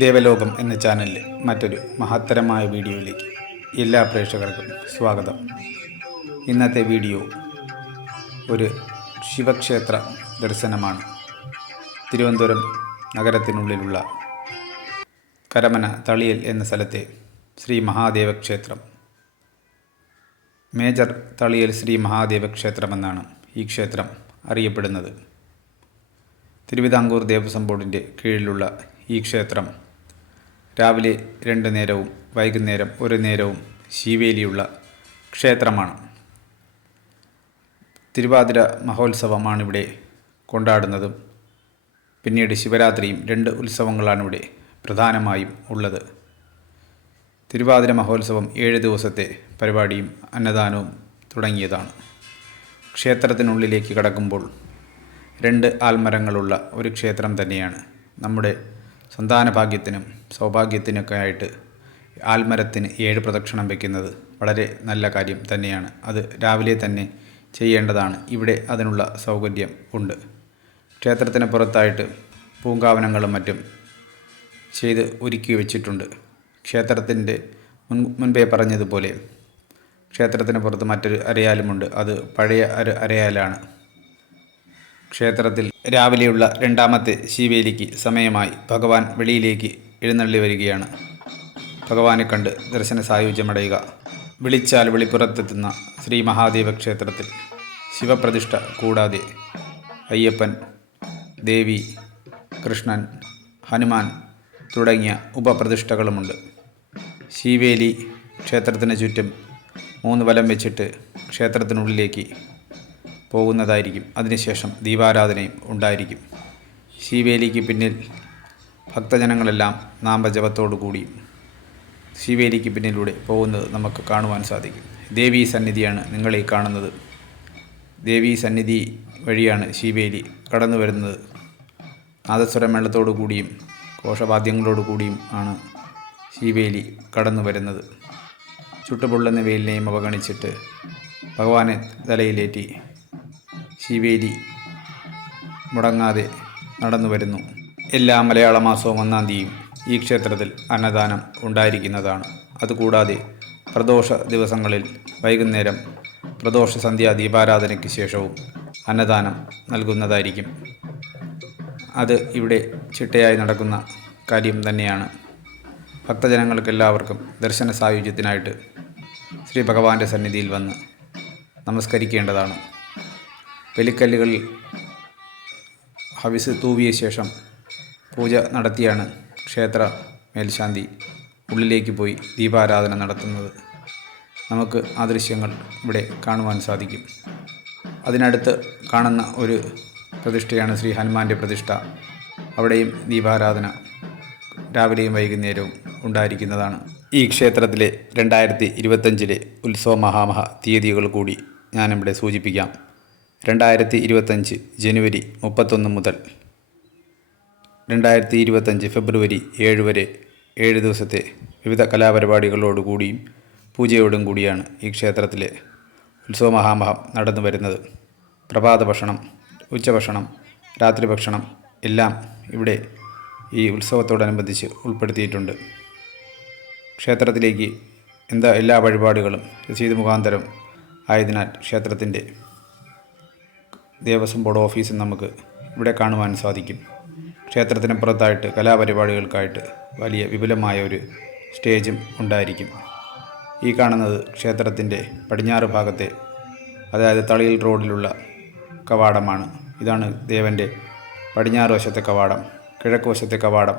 ദേവലോകം എന്ന ചാനലിലെ മറ്റൊരു മഹത്തരമായ വീഡിയോയിലേക്ക് എല്ലാ പ്രേക്ഷകർക്കും സ്വാഗതം. ഇന്നത്തെ വീഡിയോ ഒരു ശിവക്ഷേത്ര ദർശനമാണ്. തിരുവനന്തപുരം നഗരത്തിനുള്ളിലുള്ള കരമന തളിയൽ എന്ന സ്ഥലത്തെ ശ്രീ മഹാദേവ ക്ഷേത്രം, മേജർ തളിയൽ ശ്രീ മഹാദേവ ക്ഷേത്രമെന്നാണ് ഈ ക്ഷേത്രം അറിയപ്പെടുന്നത്. തിരുവിതാംകൂർ ദേവസ്വം ബോർഡിൻ്റെ കീഴിലുള്ള ഈ ക്ഷേത്രം രാവിലെ 2 നേരവും വൈകുന്നേരം 1 നേരവും ശീവേലിയുള്ള ക്ഷേത്രമാണ്. തിരുവാതിര മഹോത്സവമാണിവിടെ കൊണ്ടാടുന്നതും പിന്നീട് ശിവരാത്രിയും 2 ഉത്സവങ്ങളാണിവിടെ പ്രധാനമായും ഉള്ളത്. തിരുവാതിര മഹോത്സവം 7 ദിവസത്തെ പരിപാടിയും അന്നദാനവും തുടങ്ങിയതാണ്. ക്ഷേത്രത്തിനുള്ളിലേക്ക് കടക്കുമ്പോൾ 2 ആൽമരങ്ങളുള്ള ഒരു ക്ഷേത്രം തന്നെയാണ്. നമ്മുടെ സന്താന ഭാഗ്യത്തിനും സൗഭാഗ്യത്തിനൊക്കെ ആയിട്ട് ആൽമരത്തിന് 7 പ്രദക്ഷിണം വയ്ക്കുന്നത് വളരെ നല്ല കാര്യം തന്നെയാണ്. അത് രാവിലെ തന്നെ ചെയ്യേണ്ടതാണ്. ഇവിടെ അതിനുള്ള സൗകര്യം ഉണ്ട്. ക്ഷേത്രത്തിന് പുറത്തായിട്ട് പൂങ്കാവനങ്ങളും മറ്റും ചെയ്ത് ഒരുക്കി വെച്ചിട്ടുണ്ട്. ക്ഷേത്രത്തിൻ്റെ മുൻപേ പറഞ്ഞതുപോലെ ക്ഷേത്രത്തിന് പുറത്ത് മറ്റൊരു അരയാലുമുണ്ട്. അത് പഴയ അരയാലാണ്. ക്ഷേത്രത്തിൽ രാവിലെയുള്ള 2ാമത്തെ ശീവേലിക്ക് സമയമായി ഭഗവാൻ വെളിയിലേക്ക് എഴുന്നള്ളി വരികയാണ്. ഭഗവാനെ കണ്ട് ദർശന സായുജ്യമടയുക. വിളിച്ചാൽ വെളിപ്പുറത്തെത്തുന്ന ശ്രീ മഹാദേവ ക്ഷേത്രത്തിൽ ശിവപ്രതിഷ്ഠ കൂടാതെ അയ്യപ്പൻ, ദേവി, കൃഷ്ണൻ, ഹനുമാൻ തുടങ്ങിയ ഉപപ്രതിഷ്ഠകളുമുണ്ട്. ശീവേലി ക്ഷേത്രത്തിന് ചുറ്റും 3 വലം വെച്ചിട്ട് ക്ഷേത്രത്തിനുള്ളിലേക്ക് പോകുന്നതായിരിക്കും. അതിനുശേഷം ദീപാരാധനയും ഉണ്ടായിരിക്കും. ശീവേലിക്ക് പിന്നിൽ ഭക്തജനങ്ങളെല്ലാം നാമജപത്തോടു കൂടി ശീവേലിക്ക് പിന്നിലൂടെ പോകുന്നത് നമുക്ക് കാണുവാൻ സാധിക്കും. ദേവീ സന്നിധിയാണ് നിങ്ങളീ കാണുന്നത്. ദേവീ സന്നിധി വഴിയാണ് ശീവേലി കടന്നു വരുന്നത്. നാദസ്വരമേളത്തോടു കൂടിയും ഘോഷവാദ്യങ്ങളോടു കൂടിയും ആണ് ശീവേലി കടന്നു വരുന്നത്. ചുട്ടുപൊള്ളുന്ന വെയിലിനെയും അവഗണിച്ചിട്ട് ഭഗവാനെ തലയിലേറ്റി ശീവേലി മുടങ്ങാതെ നടന്നു വരുന്നു. എല്ലാ മലയാള മാസവും 1-ാം തീയതിയും ഈ ക്ഷേത്രത്തിൽ അന്നദാനം ഉണ്ടായിരിക്കുന്നതാണ്. അതുകൂടാതെ പ്രദോഷ ദിവസങ്ങളിൽ വൈകുന്നേരം പ്രദോഷ സന്ധ്യാ ദീപാരാധനയ്ക്ക് ശേഷവും അന്നദാനം നൽകുന്നതായിരിക്കും. അത് ഇവിടെ ചിട്ടയായി നടക്കുന്ന കാര്യം തന്നെയാണ്. ഭക്തജനങ്ങൾക്കെല്ലാവർക്കും ദർശന സായുജ്യത്തിനായിട്ട് ശ്രീ ഭഗവാന്റെ സന്നിധിയിൽ വന്ന് നമസ്കരിക്കേണ്ടതാണ്. ബലിക്കല്ലുകളിൽ ഹവിസ് തൂവിയ ശേഷം പൂജ നടത്തിയാണ് ക്ഷേത്ര മേൽശാന്തി ഉള്ളിലേക്ക് പോയി ദീപാരാധന നടത്തുന്നത്. നമുക്ക് ആ ദൃശ്യങ്ങൾ ഇവിടെ കാണുവാൻ സാധിക്കും. അതിനടുത്ത് കാണുന്ന ഒരു പ്രതിഷ്ഠയാണ് ശ്രീ ഹനുമാൻ്റെ പ്രതിഷ്ഠ. അവിടെയും ദീപാരാധന രാവിലെയും വൈകുന്നേരവും ഉണ്ടായിരിക്കുന്നതാണ്. ഈ ക്ഷേത്രത്തിലെ 2025 ഉത്സവ മഹാമഹ തീയതികൾ കൂടി ഞാനിവിടെ സൂചിപ്പിക്കാം. 2025 ജനുവരി 31 മുതൽ 2025 ഫെബ്രുവരി 7 വരെ 7 ദിവസത്തെ വിവിധ കലാപരിപാടികളോടുകൂടിയും പൂജയോടും കൂടിയാണ് ഈ ക്ഷേത്രത്തിലെ ഉത്സവ മഹാമഹം നടന്നു വരുന്നത്. പ്രഭാത ഭക്ഷണം, ഉച്ചഭക്ഷണം, രാത്രി ഭക്ഷണം എല്ലാം ഇവിടെ ഈ ഉത്സവത്തോടനുബന്ധിച്ച് ഉൾപ്പെടുത്തിയിട്ടുണ്ട്. ക്ഷേത്രത്തിലേക്ക് എല്ലാ വഴിപാടുകളും രസീത് മുഖാന്തരം ആയതിനാൽ ക്ഷേത്രത്തിൻ്റെ ദേവസ്വം ബോർഡ് ഓഫീസിൽ നമുക്ക് ഇവിടെ കാണുവാൻ സാധിക്കും. ക്ഷേത്രത്തിന് പുറത്തായിട്ട് കലാപരിപാടികൾക്കായിട്ട് വലിയ വിപുലമായ ഒരു സ്റ്റേജും ഉണ്ടായിരിക്കും. ഈ കാണുന്നത് ക്ഷേത്രത്തിൻ്റെ പടിഞ്ഞാറ് ഭാഗത്തെ, അതായത് തളിയിൽ റോഡിലുള്ള കവാടമാണ്. ഇതാണ് ദേവൻ്റെ പടിഞ്ഞാറ് വശത്തെ കവാടം. കിഴക്ക് വശത്തെ കവാടം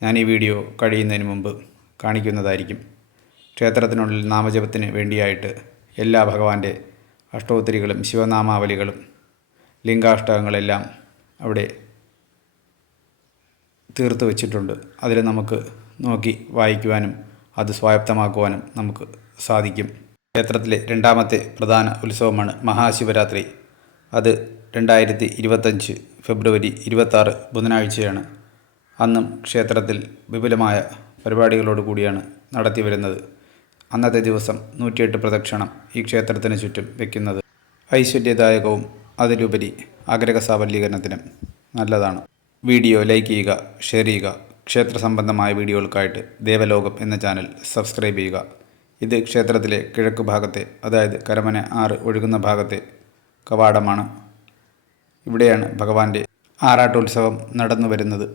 ഞാൻ ഈ വീഡിയോ കഴിയുന്നതിന് മുമ്പ് കാണിക്കുന്നതായിരിക്കും. ക്ഷേത്രത്തിനുള്ളിൽ നാമജപത്തിന് വേണ്ടിയായിട്ട് എല്ലാ ഭഗവാന്റെ അഷ്ടോത്തരികളും ശിവനാമാവലികളും ലിംഗാഷ്ടകങ്ങളെല്ലാം അവിടെ തീർത്ത് വച്ചിട്ടുണ്ട്. അതിൽ നമുക്ക് നോക്കി വായിക്കുവാനും അത് സ്വായത്തമാക്കുവാനും നമുക്ക് സാധിക്കും. ക്ഷേത്രത്തിലെ 2ാമത്തെ പ്രധാന ഉത്സവമാണ് മഹാശിവരാത്രി. അത് 2025 ഫെബ്രുവരി 26 ബുധനാഴ്ചയാണ്. അന്നും ക്ഷേത്രത്തിൽ വിപുലമായ പരിപാടികളോട് കൂടിയാണ് നടത്തി വരുന്നത്. അന്നത്തെ ദിവസം 108 പ്രദക്ഷിണം ഈ ക്ഷേത്രത്തിന് ചുറ്റും വയ്ക്കുന്നത് ഐശ്വര്യദായകവും അതിലുപരി ആഗ്രഹ സാഫല്യീകരണത്തിനും നല്ലതാണ്. വീഡിയോ ലൈക്ക് ചെയ്യുക, ഷെയർ ചെയ്യുക, ക്ഷേത്ര സംബന്ധമായ വീഡിയോകൾക്കായിട്ട് ദേവലോകം എന്ന ചാനൽ സബ്സ്ക്രൈബ് ചെയ്യുക. ഇത് ക്ഷേത്രത്തിലെ കിഴക്ക് ഭാഗത്തെ, അതായത് കരമന ആറ് ഒഴുകുന്ന ഭാഗത്തെ കവാടമാണ്. ഇവിടെയാണ് ഭഗവാന്റെ ആറാട്ടുത്സവം നടന്നു വരുന്നത്.